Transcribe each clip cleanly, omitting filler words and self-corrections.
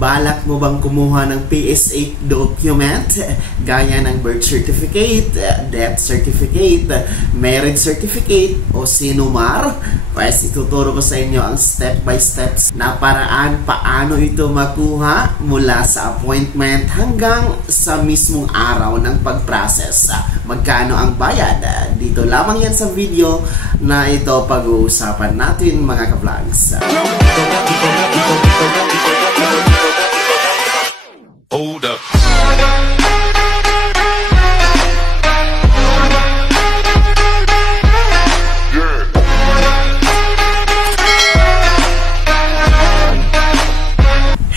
Balak mo bang kumuha ng PSA document gaya ng birth certificate, death certificate, marriage certificate o sinumar? Pues ituturo ko sa inyo ang step by steps na paraan paano ito makuha mula sa appointment hanggang sa mismong araw ng pag-process. Magkano ang bayad? Dito lamang yan sa video na ito pag-uusapan natin mga ka-vlogs. Hold up.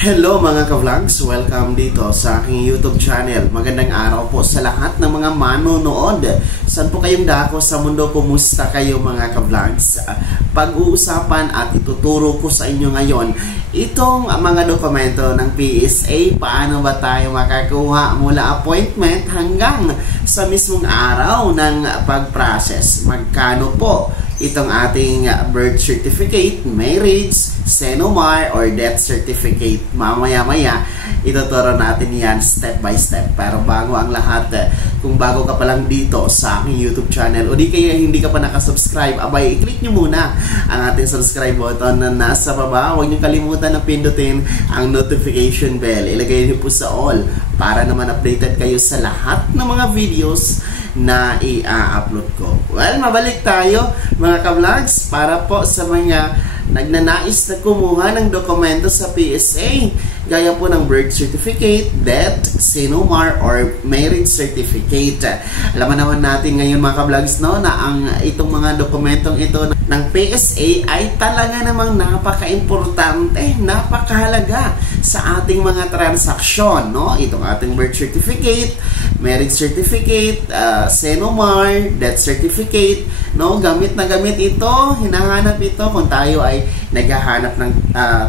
Hello mga ka-vlogs! Welcome dito sa aking YouTube channel. Magandang araw po sa lahat ng mga manonood. Saan po kayong dako sa mundo? Kumusta kayo mga ka-vlogs? Pag-uusapan at ituturo ko sa inyo ngayon itong mga dokumento ng PSA. Paano ba tayo makakuha mula appointment hanggang sa mismong araw ng pag-process? Magkano po itong ating birth certificate, marriage, sinumar, or death certificate? Mamaya-maya, ituturo natin yan step by step. Pero bago ang lahat, kung bago ka pa lang dito sa aking YouTube channel o di kaya hindi ka pa nakasubscribe, abay, i-click nyo muna ang ating subscribe button na nasa baba. Huwag nyo kalimutan na pindutin ang notification bell. Ilagay nyo po sa all para naman updated kayo sa lahat ng mga videos na i-upload ko. Well, mabalik tayo mga ka-vlogs para po sa mga nagnanais na kumuha ng dokumento sa PSA gaya po ng birth certificate, death, sinumar, or marriage certificate. Alam naman natin ngayon mga ka-vlogs no, na ang itong mga dokumentong ito ng PSA ay talaga namang napaka-importante, napakahalaga sa ating mga transaksyon, no? Itong ating birth certificate, marriage certificate, sinumar, death certificate, no? Gamit na gamit ito, hinahanap ito kung tayo ay naghahanap ng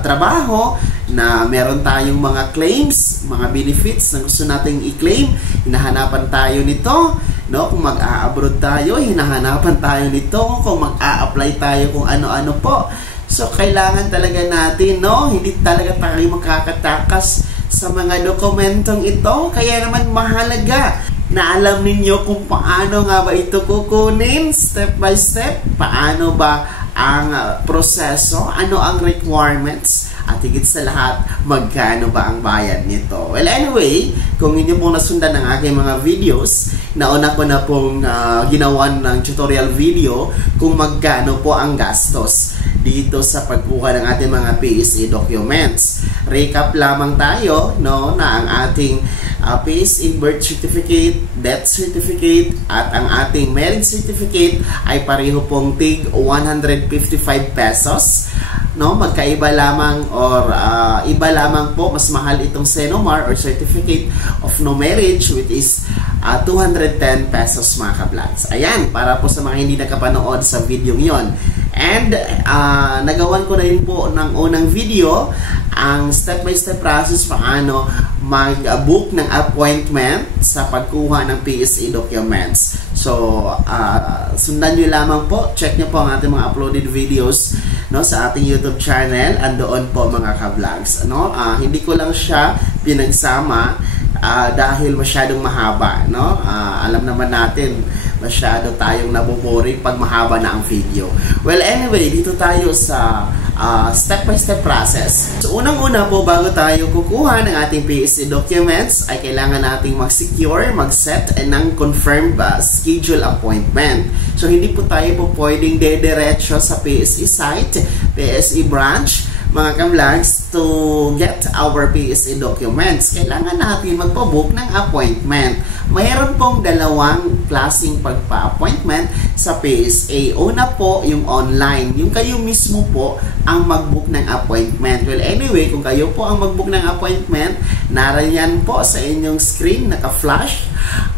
trabaho na meron tayong mga claims, mga benefits na gusto nating i-claim, hinahanapan tayo nito, no? Kung mag-a-abroad tayo, hinahanapan tayo nito, kung mag-a-apply tayo kung ano-ano po. So kailangan talaga natin, no? Hindi talaga tayo makakatakas sa mga dokumentong ito, kaya naman mahalaga na alam ninyo kung paano nga ba ito kukunin step by step, paano ba ang proseso, ano ang requirements, at higit sa lahat, magkano ba ang bayad nito. Well, anyway, kung inyo pong nasundan ng aking mga videos, nauna ko na pong ginawa ng tutorial video kung magkano po ang gastos dito sa pagkuha ng ating mga PSA documents. Recap lamang tayo, no, na ang ating PSA birth certificate, death certificate, at ang ating marriage certificate ay pareho pong tig 155 pesos. No, magkaiba lamang or iba lamang po, mas mahal itong sinumar or certificate of no marriage, which is 210 pesos mga ka-vlogs. Ayan, para po sa mga hindi nakapanood sa video yon. And nagawan ko na rin po ng unang video ang step-by-step process paano mag-book ng appointment sa pagkuha ng PSA documents. So, sundan nyo lamang po, check nyo po ang ating mga uploaded videos, no, sa ating YouTube channel. Andoon po mga ka-vlogs, no? Hindi ko lang siya pinagsama dahil masyadong mahaba, no? Alam naman natin, masyado tayong nabuboring pag mahaba na ang video. Well, anyway, dito tayo sa step-by-step process. So, unang-una po, bago tayo kukuha ng ating PSA documents, ay kailangan nating mag-secure, mag-set, ng confirmed schedule appointment. So, hindi po tayo po pwedeng dediretso sa PSA site, PSA branch, mga ka-vlogs, to get our PSA documents. Kailangan natin magpa-book ng appointment. Mayroon pong dalawang klaseng pagpa-appointment sa PSA. Una po, yung online. Yung kayo mismo po ang mag-book ng appointment. Well, anyway, kung kayo po ang mag-book ng appointment, narayan po sa inyong screen, naka-flash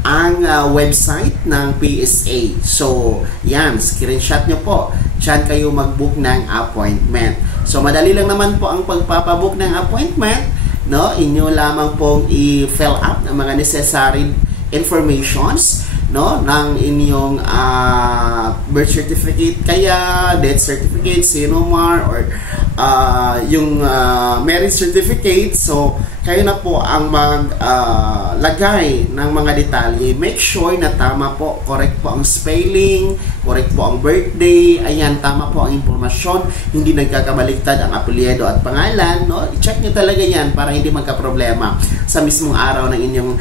ang website ng PSA. So, yan, screenshot nyo po. Diyan kayo mag-book ng appointment. So, madali lang naman po ang pagpapabook ng appointment, no? Inyo lamang pong i-fill up ng mga necessary informations, no, ng inyong birth certificate, kaya death certificate, sinumar, or marriage certificate. So kayo na po ang maglagay ng mga detalye. Make sure na tama po, correct po ang spelling, correct po ang birthday, ayan, tama po ang impormasyon, hindi nagkakabaliktad ang apelyido at pangalan, no? I-check nyo talaga yan para hindi magka-problema sa mismong araw ng inyong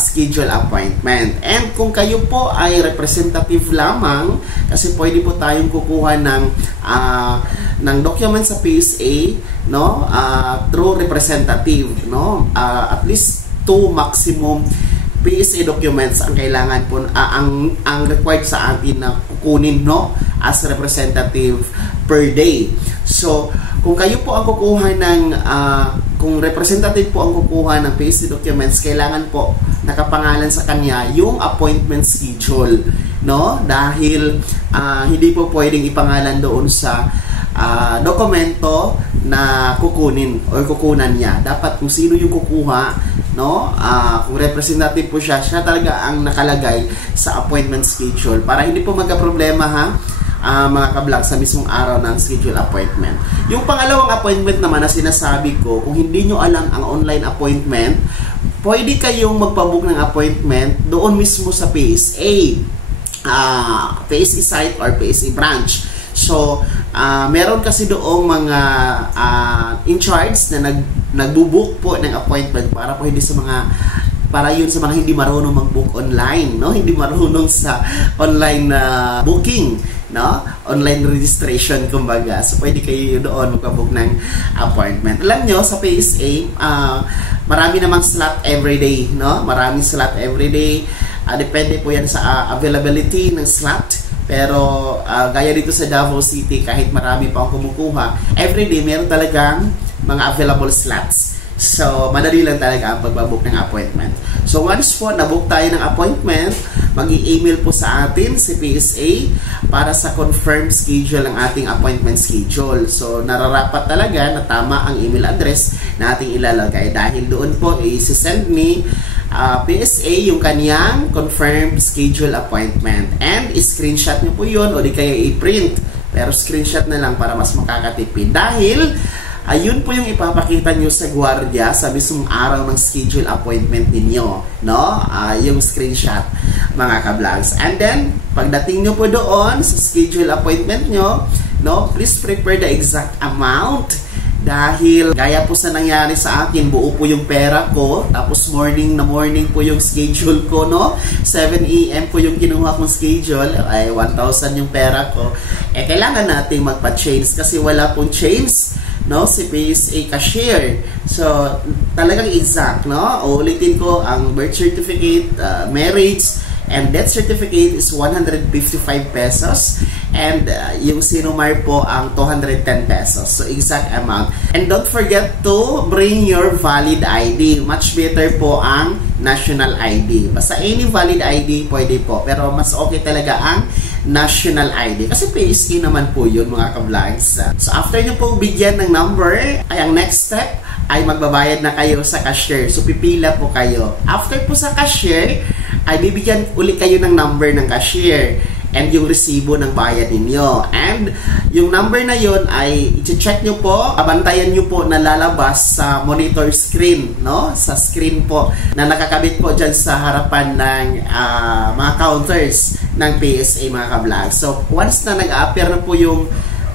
schedule appointment. And kung kayo po ay representative lamang, kasi pwede po tayong kukuha ng document sa PSA, no, through representative, no, at least 2 maximum PSA documents ang kailangan po, ang required sa atin na kukunin, no, as representative per day. So kung kayo po ang kukuha ng kung representative po ang kukuha ng PSA documents, kailangan po nakapangalan sa kanya yung appointment schedule, no, dahil hindi po pwedeng ipangalan doon sa dokumento na kukunin o kukunan niya. Dapat kung sino yung kukuha, no, kung representative po siya talaga ang nakalagay sa appointment schedule para hindi po magka-problema, ha, mga kablog, sa mismong araw ng schedule appointment. Yung pangalawang appointment naman na sinasabi ko, kung hindi nyo alam ang online appointment, pwede kayong magpabook ng appointment doon mismo sa PSA, PSA site or PSA branch. So, meron kasi doong mga in charge na nagbubook po ng appointment para po hindi sa mga yun sa mga hindi marunong mag-book online, no? Hindi marunong sa online booking, no? Online registration, kumbaga. So, pwede kayo doon magpabook ng appointment. Alam nyo, sa PSA, marami namang slot everyday, no? Maraming slot everyday. Depende po yan sa availability ng slot. Pero gaya dito sa Davao City, kahit marami pa akong kumukuha, everyday meron talagang mga available slots. So madali lang talaga ang pagbabook ng appointment. So once po nabook tayo ng appointment, mag-i-email po sa atin si PSA para sa confirmed schedule ng ating appointment schedule. So nararapat talaga na tama ang email address na ating ilalagay, dahil doon po i-send ni PSA yung kanyang confirmed schedule appointment, and screenshot nyo po yun o di kaya i-print, pero screenshot na lang para mas makakatipid, dahil ayun po yung ipapakita nyo sa gwardiya sa mismong araw ng schedule appointment ninyo, no? Yung screenshot, mga ka-vlogs. And then pagdating nyo po doon sa schedule appointment nyo, no, please prepare the exact amount. Dahil gaya po sa nangyari sa akin, buo po yung pera ko, tapos morning po yung schedule ko, no? 7 AM po yung kinuha kong schedule, ay 1,000 yung pera ko. Kailangan nating magpa-change kasi wala pong change, no, si PSA cashier. So talagang exact, no? Uulitin ko, ang birth certificate, marriage, and death certificate is 155 pesos, and yung Sinumar po ang 210 pesos. So exact amount. And don't forget to bring your valid ID. Much better po ang national ID. Basta any valid ID pwede po, pero mas okay talaga ang national ID kasi PSA naman po yun, mga ka-vlogs. So after nyo pong bigyan ng number, ay ang next step ay magbabayad na kayo sa cashier. So pipila po kayo. After po sa cashier, ay bibigyan ulit kayo ng number ng cashier and yung resibo ng bayad ninyo. And yung number na yun ay i-check nyo po, abantayan nyo po na lalabas sa monitor screen, no? Sa screen po na nakakabit po dyan sa harapan ng mga counters ng PSA, mga ka-vlog. So once na nag-appear na po yung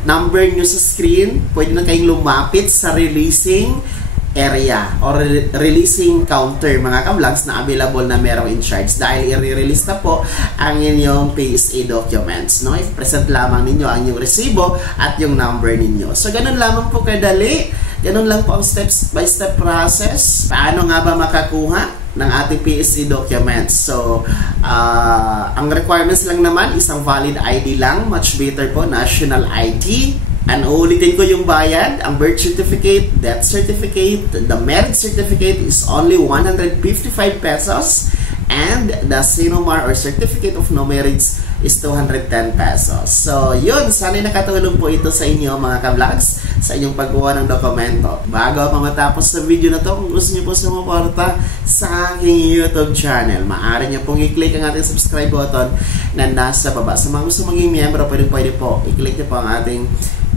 number nyo sa screen, pwede na kayong lumapit sa releasing area or releasing counter, mga ka-vlogs, na available na merong in charge, dahil i-release na po ang inyong PSA documents, no? I-present lamang ninyo ang inyong resibo at yung number ninyo. So ganun lamang po kadali, ganun lang po ang steps by step process. Paano nga ba makakuha ng ating PSA documents? So ang requirements lang naman, isang valid ID lang, much better po national ID. And ulitin ko yung bayad, ang birth certificate, death certificate, the marriage certificate is only 155 pesos, and the Sinumar or certificate of no marriage is 210 pesos. So yun, sana'y nakatulong po ito sa inyo, mga ka-vlogs, sa inyong pagkuha ng dokumento. Bago ako matapos sa video na to, kung gusto niyo po sumuporta sa aking YouTube channel, maaari niyo pong i-click ang ating subscribe button na nasa baba. Sa mga gusto maging miyembro, pwede po i-click niyo po ang ating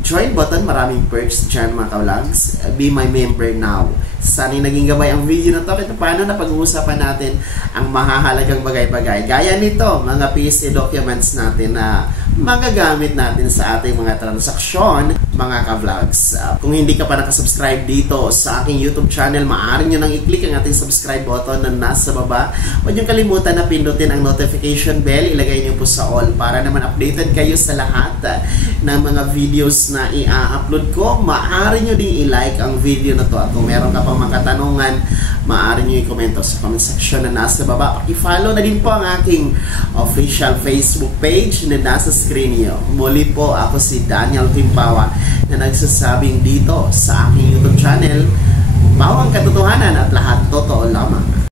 join button, maraming perks dyan mga ka-vlogs. Be my member now. Sana naging gabay ang video na to. Ito paano na pag-uusapan natin ang mahahalagang bagay-bagay. Gaya nito, mga PC documents natin na magagamit natin sa ating mga transaksyon, mga ka-vlogs. Kung hindi ka pa nakasubscribe dito sa aking YouTube channel, maaari nyo nang i-click ang ating subscribe button na nasa baba. Huwag nyo kalimutan na pindutin ang notification bell. Ilagay nyo po sa all para naman updated kayo sa lahat ng mga videos na i-upload ko. Maaari nyo ding i-like ang video na to. At kung meron ka pang mga katanungan, maaari nyo i-komento sa comment section na nasa baba. Paki-follow na din po ang aking official Facebook page na nasa screen nyo. Muli po, ako si Daniel Timpawa na nagsasabing dito sa aking YouTube channel, bawang katotohanan at lahat totoo lamang.